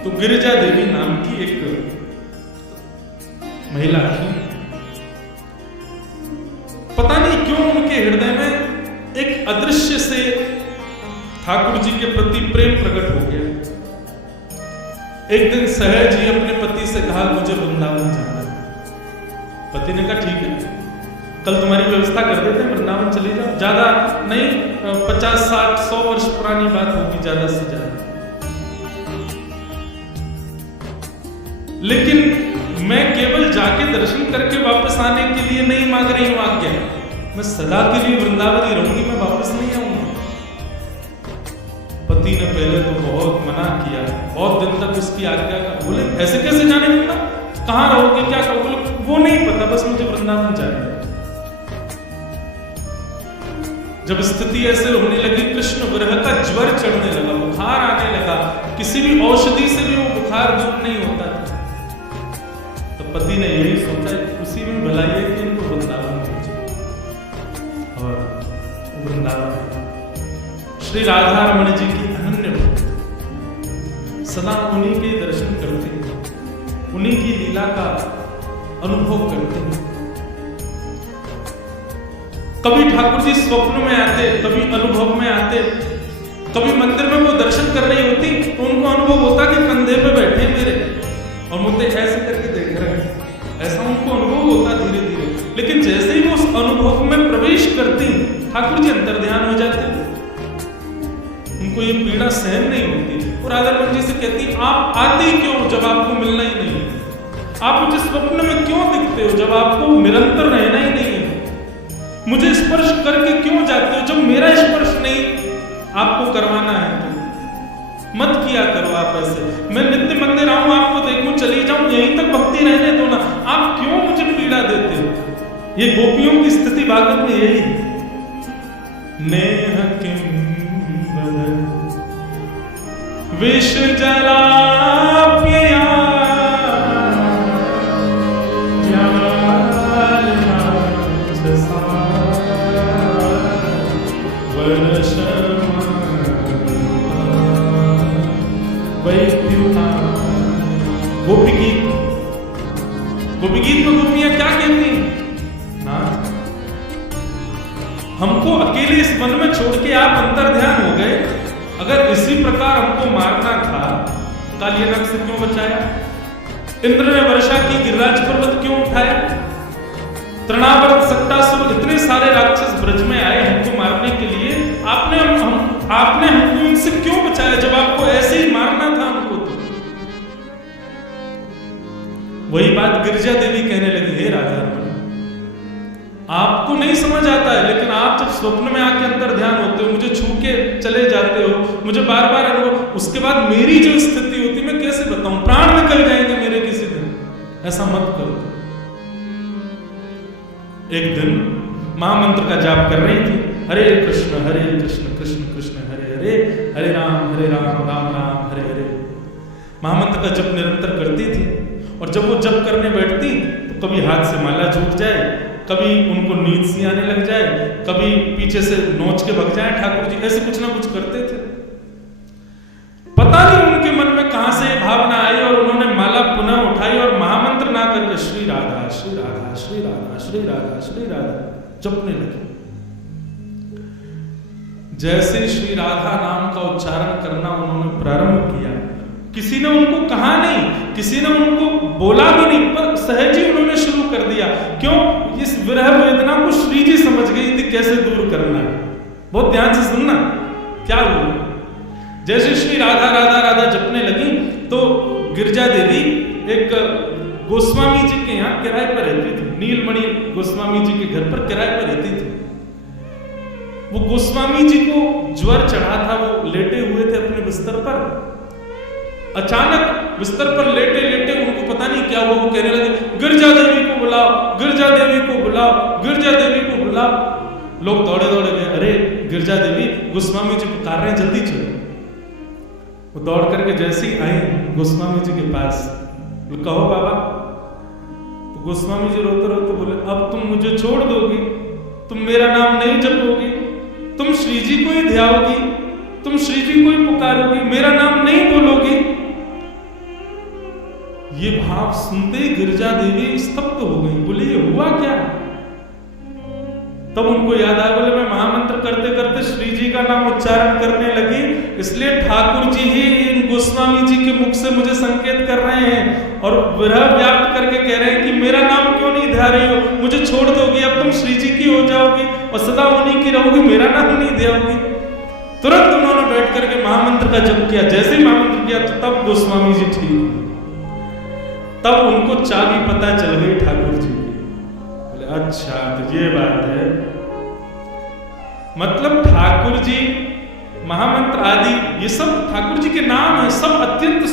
तो गिरिजा देवी नाम की एक महिला थी। पता नहीं क्यों उनके हृदय में एक अदृश्य से ठाकुर जी के प्रति प्रेम प्रकट हो गया। एक दिन सहज ही अपने पति से कहा मुझे वृंदावन जाना है। पति ने कहा ठीक है, कल तुम्हारी व्यवस्था कर देते हैं, वृंदावन चले जाओ। ज्यादा नहीं, 50, 60, 100 वर्ष पुरानी बात होगी ज्यादा से ज्यादा। लेकिन मैं केवल जाके दर्शन करके वापस आने के लिए नहीं मांग रही हूं आज्ञा, मैं सदा के लिए वृंदावन ही रहूंगी, मैं वापस नहीं आऊंगा। पति ने पहले तो बहुत मना किया, बहुत दिन तक उसकी आज्ञा का, बोले ऐसे कैसे जाने दूंगा, कहां रहोगे, क्या करोगे, वो नहीं पता, बस मुझे वृंदावन जाना है। जब स्थिति ऐसे होने लगी, कृष्ण विरह का ज्वर चढ़ने लगा, बुखार आने लगा, किसी भी औषधि से भी वो बुखार दूर नहीं होता था। तो पति ने यही सोचा उसी में भलाई है कि इनको वृंदावन भेजो। और वृंदावन श्री राधा रमण जी की अनन्य भक्त, सदा उन्हीं के दर्शन करते हैं, उन्हीं की लीला का अनुभव करते हैं। कभी ठाकुर जी स्वप्न में आते, कभी अनुभव में आते, कभी मंदिर में वो दर्शन कर रही होती तो उनको अनुभव होता कि कंधे पे बैठे मेरे और मुझे ऐसे करके देख रहे हैं, ऐसा उनको अनुभव होता धीरे धीरे। लेकिन जैसे ही वो उस अनुभव में प्रवेश करती ठाकुर जी अंतर ध्यान हो जाते, उनको ये पीड़ा सहन नहीं होती। और राधा रमण जी से कहती आप आते क्यों जब आपको मिलना ही नहीं है, आप मुझे स्वप्न में क्यों दिखते हो जब आपको निरंतर रहना ही नहीं है, मुझे स्पर्श करके क्यों जाते हो जब मेरा स्पर्श नहीं आपको करवाना है, तो मत किया करो आप ऐसे। मैं नित्य मंदिर आऊं, आपको देखूं, चली जाऊं, यहीं तक भक्ति रहने दो ना, आप क्यों मुझे पीड़ा देते हो। ये गोपियों की स्थिति भागवत में यही, नेह किम बदन विष जलाप्यया गोपी गीत, गोपी गीत में गोपियां क्या कहती ना, हमको अकेले इस वन में छोड़ के आप अंतर ध्यान हो गए, अगर इसी प्रकार हमको मारना था कालियानक से क्यों बचाया, इंद्र ने वर्षा की गिरिराज पर्वत क्यों उठाया, तृणावर्त सट्टासुर इतने सारे राक्षस ब्रज में आए हमको मारने के लिए, आपने हमको इनसे क्यों बचाया जब आपको ऐसे ही मारना था हमको। तो वही बात गिरिजा देवी कहने लगी, हे राधा आपको नहीं समझ आता है, लेकिन आप जब स्वप्न में आके अंदर ध्यान होते हो, मुझे छू के चले जाते हो, मुझे बार बार अनुभव, उसके बाद मेरी जो स्थिति होती मैं कैसे बताऊं, प्राण निकल जाएंगे मेरे किसी दिन, ऐसा मत करो। एक दिन महामंत्र का जाप कर रही थी, हरे कृष्ण कृष्ण कृष्ण हरे हरे, हरे राम राम राम हरे हरे। महामंत्र का जप निरंतर करती थी, और जब वो जप करने बैठती तो कभी हाथ से माला छूट जाए, कभी उनको नींद सी आने लग जाए, कभी पीछे से नोच के भग जाए ठाकुर जी, ऐसे कुछ ना कुछ करते थे। पता नहीं उनके मन में कहां से ये भावना आई और उन्होंने माला पुनः उठाई और महामंत्र ना करके श्री राधा श्री राधा श्री राधा श्री राधा श्री राधा जपने लगे। जैसे श्री राधा नाम का उच्चारण करना उन्होंने प्रारंभ किया, किसी ने उनको कहा नहीं, किसी ने उनको बोला भी नहीं, पर सहज ही उन्होंने शुरू कर दिया। क्यों? इस विरह वेदना को श्री जी समझ गई थी कैसे दूर करना है। बहुत ध्यान से सुनना क्या हुआ। जैसे श्री राधा राधा राधा जपने लगी तो गिरिजा देवी एक गोस्वामी जी के यहाँ किराए पर रहती थी, नीलमणि गोस्वामी जी के घर पर किराए पर रहती थी। वो गोस्वामी जी को ज्वर चढ़ा था, वो लेटे हुए थे अपने बिस्तर पर। अचानक बिस्तर पर लेटे लेटे उनको पता नहीं क्या हुआ, वो कहने लगे गिरिजा देवी को बुलाओ, गिरिजा देवी को बुलाओ, गिरिजा देवी को बुलाओ। लोग दौड़े दौड़े गए, अरे गिरिजा देवी गोस्वामी जी पुकार रहे हैं, जल्दी चलो। वो दौड़ करके जैसे ही आए गोस्वामी जी के पास, कहो बाबा। तो गोस्वामी जी रोते रोते बोले, अब तुम मुझे छोड़ दोगी, तुम मेरा नाम नहीं जपोगी, तुम श्री जी को ही ध्याओगी, तुम श्री जी को ही पुकारोगी, मेरा नाम नहीं बोलोगी। ये भाव सुनते ही गिरजा देवी स्तब्ध हो गई, बोले ये हुआ क्या? तब उनको याद आया, बोले मैं महामंत्र करते करते श्री जी का नाम उच्चारण करने लगी, इसलिए ठाकुर जी ही इन गोस्वामी जी के मुख से मुझे संकेत कर रहे हैं और विरह व्याप्त करके कह रहे हैं कि मेरा नाम क्यों नहीं ध्या रही हो, मुझे छोड़ दोगी, अब तुम श्री जी की हो जाओगी और सदा उन्हीं की रहोगी, मेरा नाम नहीं ध्याओगी। तुरंत उन्होंने बैठ करके महामंत्र का जप किया। जैसे ही महामंत्र किया तो तब गोस्वामी जी ठीक हुए। तब उनको चाबी पता चल गई ठाकुर जी की। बोले अच्छा तो ये बात है, मतलब ठाकुर जी महामंत्र आदि ये सब ठाकुर जी के नाम है, सब अत्यंत